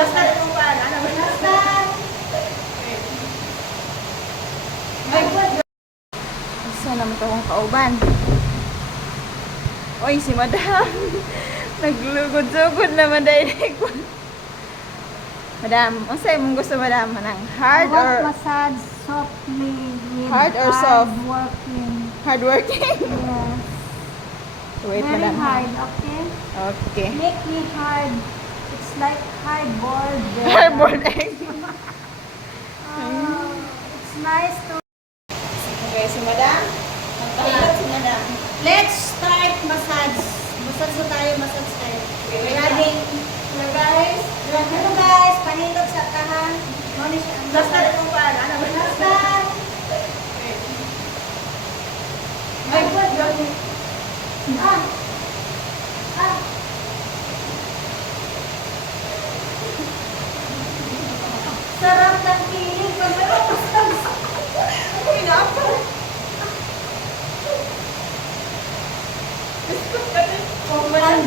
Basta ito pa. Ano ba? Basta. Saan naman ito akong kauban? Oy, si madam. Naglugod-sugod naman dahil ko. Madam, unsay mong gusto madam? Manang hard or massage softly with hard or soft? working. Hard working? Yes. Wait, Very madam. hard, okay? Okay. Make me hard. It's like hard-boiled bread. Hard-boiled egg. It's nice to... Okay, si madam. Magpahilot si madam. Let's start massage. Massage na tayo, massage tayo. Ready? Hello guys. Hello guys. Panilot sa tahan. Basta ito pa. Ano ba? Basta. Ay, good. Ah. Ah. Sarap ng feeling pag massage. Uy, napo. Ang